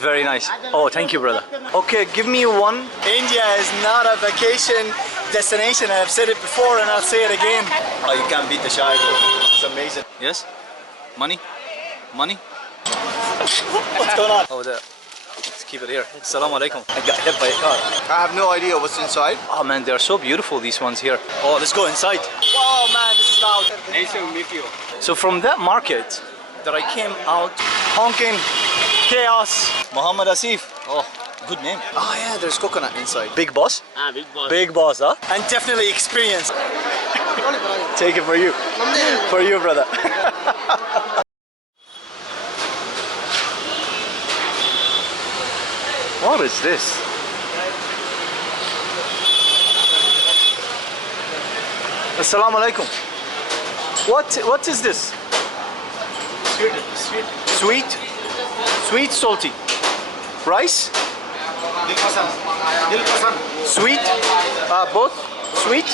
very nice. Oh, thank you, brother. Okay, give me one. India is not a vacation destination. I've said it before and I'll say it again. Oh, you can't beat the Shai. It's amazing. Yes? Money? Money? What's going on? Oh, there. Let's keep it here. Assalamu alaikum. I got hit by a car. I have no idea what's inside. Oh man, they're so beautiful, these ones here. Oh, let's go inside. Whoa, man, this is loud. Nice to meet you. So from that market that I came out, Honking, chaos. Muhammad Asif. Oh, good name. Oh yeah, there's coconut inside. Big boss? Big boss. Big boss, huh? And definitely experience. Take it for you. For you, brother. What is this? Assalamu alaikum. What is this? Sweet? Sweet, salty. Rice? Sweet? Both? Sweet?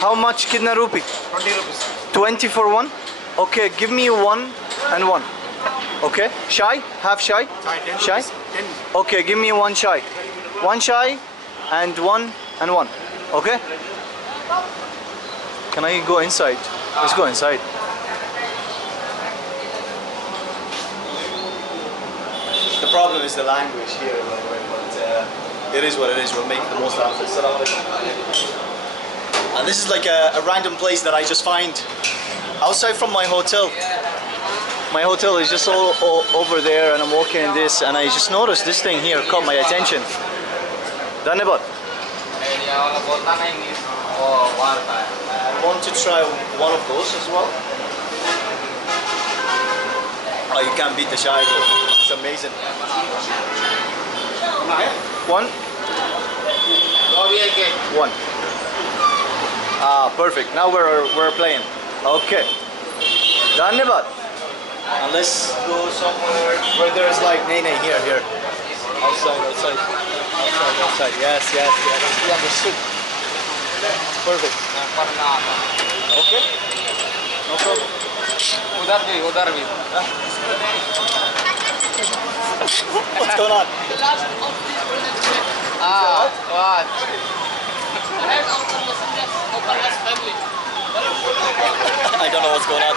How much kitna rupee? 20 rupees. 20 for one? Okay, give me one and one. Okay? Shai? Half shai? Shai? 10. Okay, give me one shai. One shai and one. Okay? Can I go inside? Let's go inside. The problem is the language here, but it is what it is. We'll make the most out of it. And this is like a random place that I just find outside from my hotel. My hotel is just all over there, and I'm walking in this, and I just noticed this thing here caught my attention. Dhanyabad. I want to try one of those as well. Oh, you can't beat the Shai though. It's amazing. One. One. Ah, perfect. Now we're playing. Okay. Dhanyabad. And let's go somewhere where there's like nay here. Outside. Yes. Yeah, understood. Perfect. Okay. No problem. उधर भी What's going on? what? I don't know what's going on.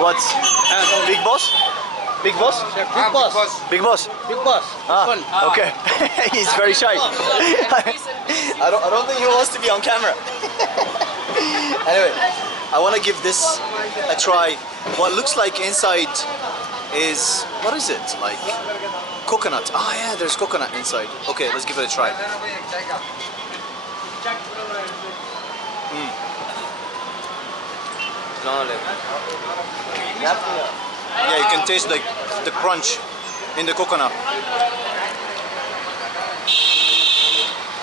What's Big boss? Big boss? Big boss. Big boss. Big boss. Ah, okay. He's very shy. I don't think he wants to be on camera. Anyway, I want to give this a try. What looks like inside is, what is it? Like coconut. Ah yeah, there's coconut inside. Okay, let's give it a try. Yeah, you can taste like the crunch in the coconut.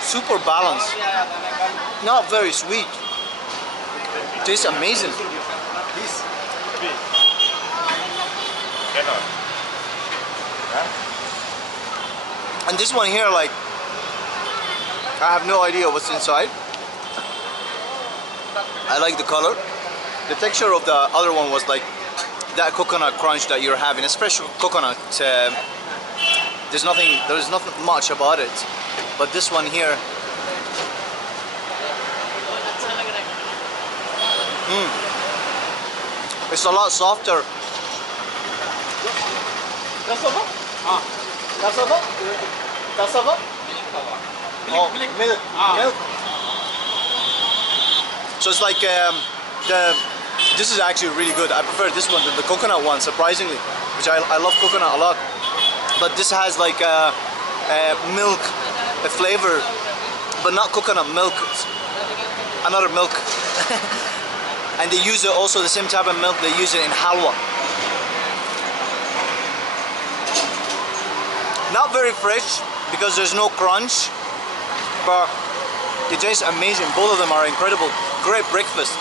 Super balanced. Not very sweet. Tastes amazing. And this one here, like, I have no idea what's inside. I like the color. The texture of the other one was like that coconut crunch that you're having. It's fresh coconut. There's nothing much about it. But this one here, it's a lot softer. Milk. So it's like this is actually really good. I prefer this one than the coconut one, surprisingly, which I love coconut a lot. But this has like a milk, a flavor, but not coconut milk, another milk. And they use it also the same type of milk they use it in halwa. Not very fresh because there's no crunch, but it tastes amazing. Both of them are incredible. Great breakfast.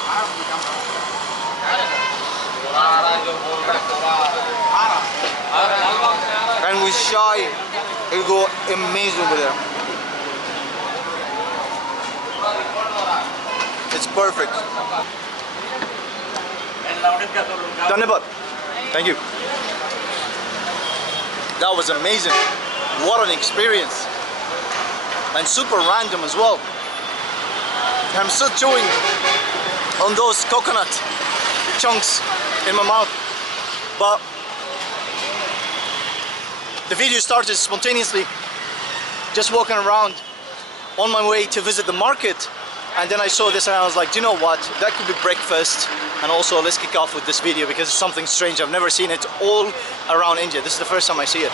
And with Shai, it'll go amazing with it. It's perfect. Dhanyabad. Thank you. That was amazing. What an experience. And super random as well. I'm still chewing on those coconut chunks in my mouth. But the video started spontaneously, just walking around on my way to visit the market, and then I saw this and I was like, do you know what, that could be breakfast. And also let's kick off with this video because it's something strange. I've never seen it all around India. This is the first time I see it.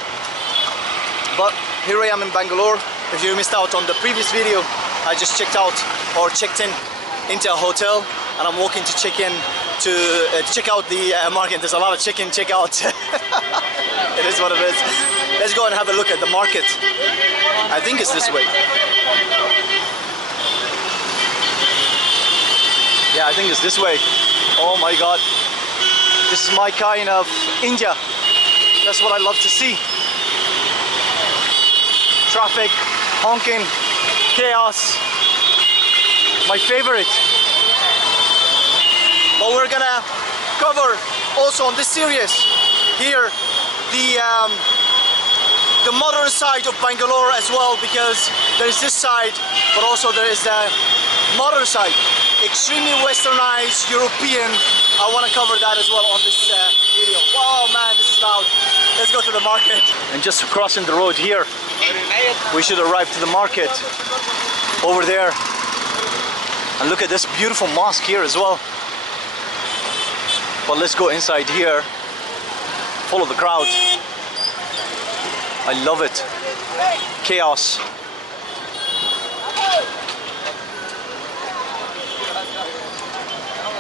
But here I am in Bangalore. If you missed out on the previous video, I just checked in into a hotel, and I'm walking to check in to check out the market. There's a lot of chicken checkout. It is what it is. Let's go and have a look at the market. I think it's this way. Yeah, I think it's this way. Oh my God. This is my kind of India. That's what I love to see. Traffic, honking, chaos. My favorite. But we're gonna cover also on this series here the modern side of Bangalore as well, because there is this side, but also there is the modern side, extremely westernized, European. I want to cover that as well on this video. Wow, man, this is loud. Let's go to the market. And just crossing the road here, we should arrive to the market over there. And look at this beautiful mosque here as well. But let's go inside here. Follow the crowd. I love it. Chaos.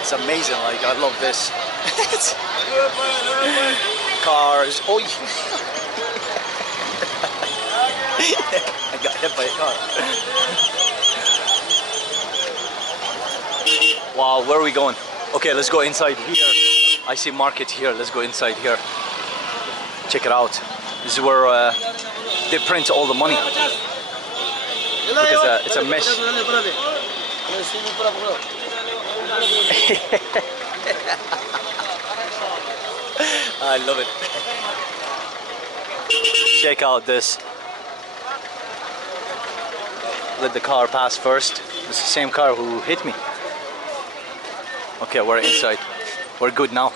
It's amazing, like I love this. Cars. Oh, I got hit by a car. Wow, where are we going? Okay, let's go inside here. I see market here. Let's go inside here. Check it out. This is where they print all the money. Look, it's a mess. I love it. Check out this. Let the car pass first. It's the same car who hit me. Okay, we're inside. We're good now.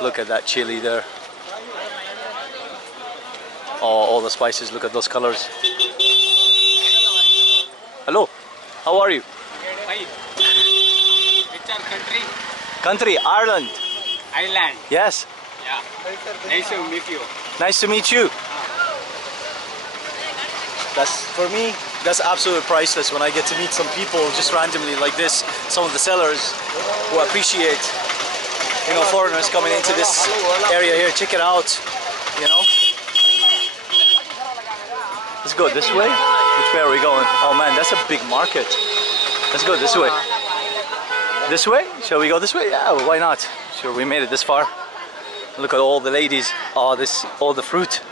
Look at that chili there. Oh, all the spices. Look at those colors. Hello. How are you? Fine. Which are country? Country, Ireland. Ireland. Yes. Yeah. Nice to meet you. Nice to meet you. That's, for me, that's absolutely priceless when I get to meet some people just randomly like this. Some of the sellers who appreciate, you know, foreigners coming into this area here. Check it out, you know. Let's go this way. Which way are we going? Oh man, that's a big market. Let's go this way. This way? Shall we go this way? Yeah, well, why not? Sure, we made it this far. Look at all the ladies. Oh, this, all the fruit.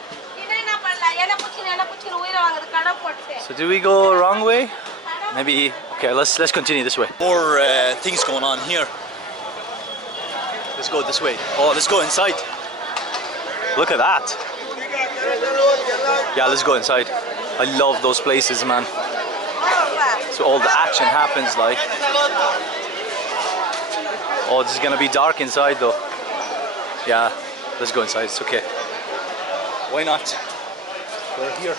So do we go wrong way? Maybe. Okay, let's continue this way. More things going on here. Let's go this way. Oh, let's go inside. Look at that. Yeah, let's go inside. I love those places, man. So all the action happens, like. Oh, this is gonna be dark inside though. Yeah, let's go inside. It's okay. Why not? We're here.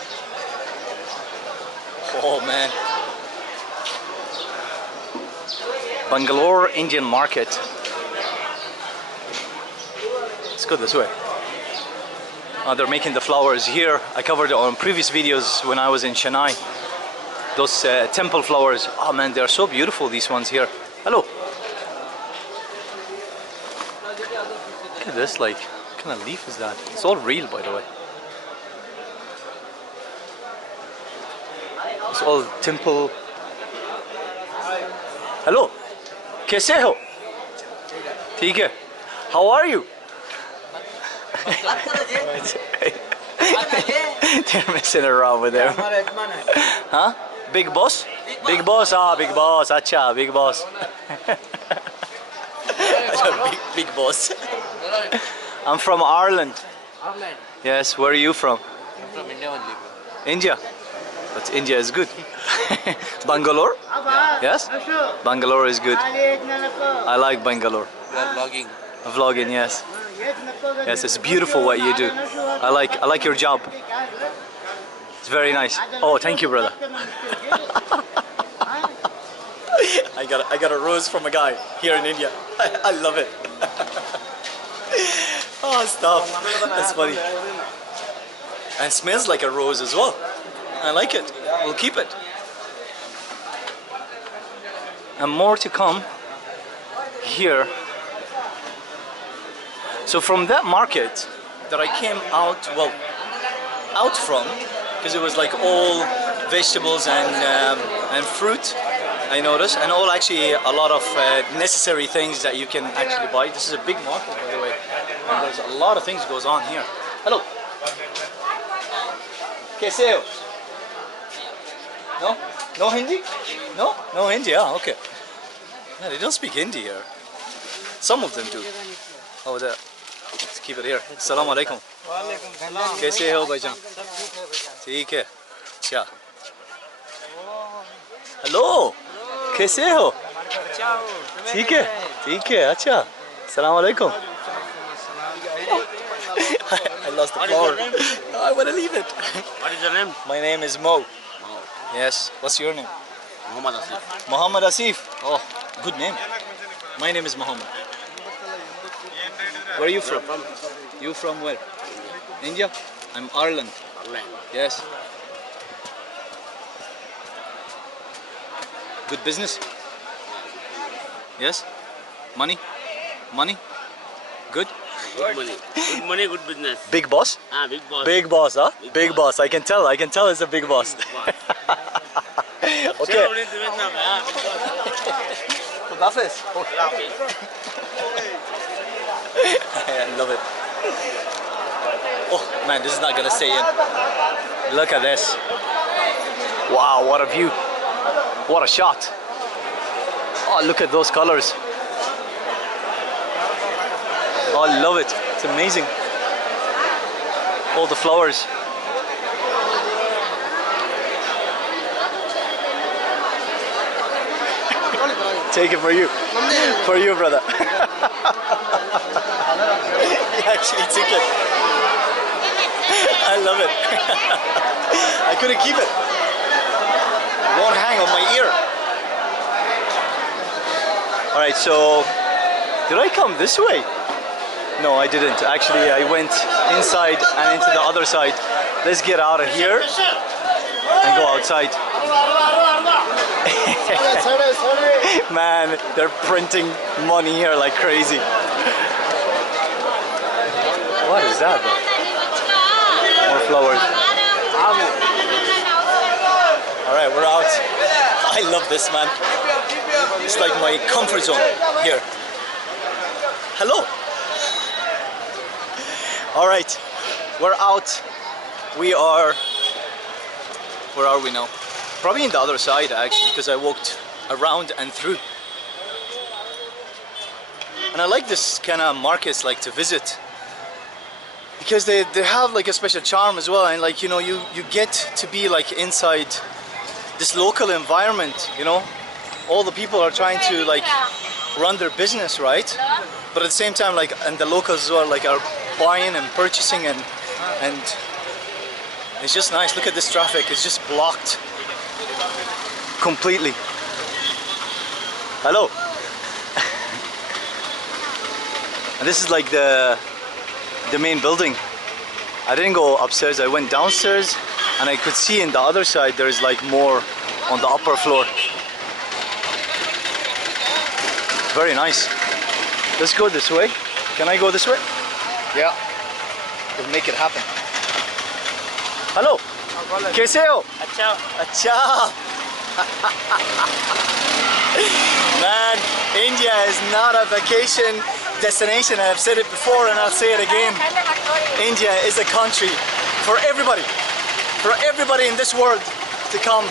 Oh man. Bangalore Indian market. Let's go this way. They're making the flowers here. I covered it on previous videos when I was in Chennai. Those temple flowers. Oh man, they're so beautiful, these ones here. Hello. Look at this, like, what kind of leaf is that? It's all real, by the way. It's all temple. Hello. कैसे हो? ठीक है. How are you? They're messing around with them. Huh? Big boss? Big boss, ah, big boss, acha, big boss. big boss. I'm from Ireland. Ireland. Yes, where are you from? I'm from India only, bro. India. But India is good. Bangalore? Yes? Bangalore is good. I like Bangalore. We are vlogging. Vlogging, yes. Yes, it's beautiful what you do. I like your job. It's very nice. Oh, thank you, brother. I got a rose from a guy here in India. I love it. Oh, stop. That's funny. And it smells like a rose as well. I like it. We'll keep it. And more to come here. So from that market that I came out from, because it was like all vegetables and fruit, I noticed, and all actually a lot of necessary things that you can actually buy. This is a big market, by the way, and there's a lot of things goes on here. Hello. Kaise ho? No? No Hindi? No? No Hindi, ah, okay. Yeah, they don't speak Hindi here. Some of them do. Oh, there. Let's keep it here. Assalamu alaikum. कैसे हो भाईजान? ठीक है. अच्छा. Hello. कैसे हो? ठीक है. ठीक है. अच्छा. Assalamu alaikum. I lost the flower. I want to leave it. What is your name? My name is Mo. Yes. What's your name? Muhammad Asif. Muhammad Asif. Oh, good name. My name is Muhammad. Where are you from? You from where? India? I'm Ireland. Yes. Good business? Yes? Money? Money? Good? Good money. Good money, good business. Big boss? Ah, big boss. Big boss, huh? Big boss. boss. I can tell it's a big boss. Okay. Khudafis. I love it. Oh man, this is not gonna stay in. Look at this. Wow, what a view. What a shot. Oh, look at those colors. Oh, I love it. It's amazing. All the flowers. Take it for you. For you, brother. He actually took it. I love it. I couldn't keep it. It won't hang on my ear. Alright, so did I come this way? No, I didn't. Actually, I went inside and into the other side. Let's get out of here and go outside. Man, they're printing money here like crazy. What is that? More flowers. Alright, we're out. I love this, man. It's like my comfort zone here. Hello. Alright, we're out. We are... Where are we now? Probably in the other side actually, because I walked around and through. And I like this kind of markets like to visit, because they have like a special charm as well, and like, you know, you get to be like inside this local environment, you know. All the people are trying to like run their business, right? But at the same time, like, and the locals as well, like, are buying and purchasing, and it's just nice. Look at this traffic, it's just blocked completely. Hello. And this is like the main building. I didn't go upstairs, I went downstairs, and I could see in the other side there's like more on the upper floor. Very nice. Let's go this way. Can I go this way? Yeah. We'll make it happen. Hello. कैसे हो? अच्छा. Acha. Man, India is not a vacation destination. I've said it before and I'll say it again. India is a country for everybody in this world to come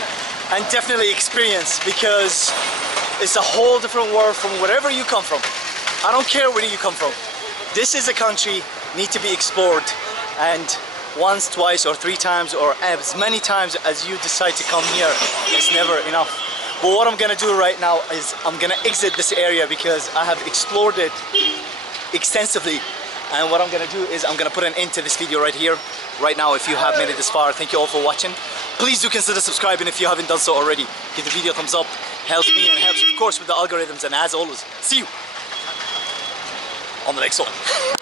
and definitely experience, because it's a whole different world from wherever you come from. I don't care where you come from. This is a country need to be explored, and once, twice, or 3 times, or as many times as you decide to come here, it's never enough. But what I'm gonna do right now is I'm gonna exit this area because I have explored it extensively. And what I'm gonna do is I'm gonna put an end to this video right here, right now. If you have made it this far, thank you all for watching. Please do consider subscribing if you haven't done so already. Give the video a thumbs up, helps me and helps of course with the algorithms. And as always, see you on the next one.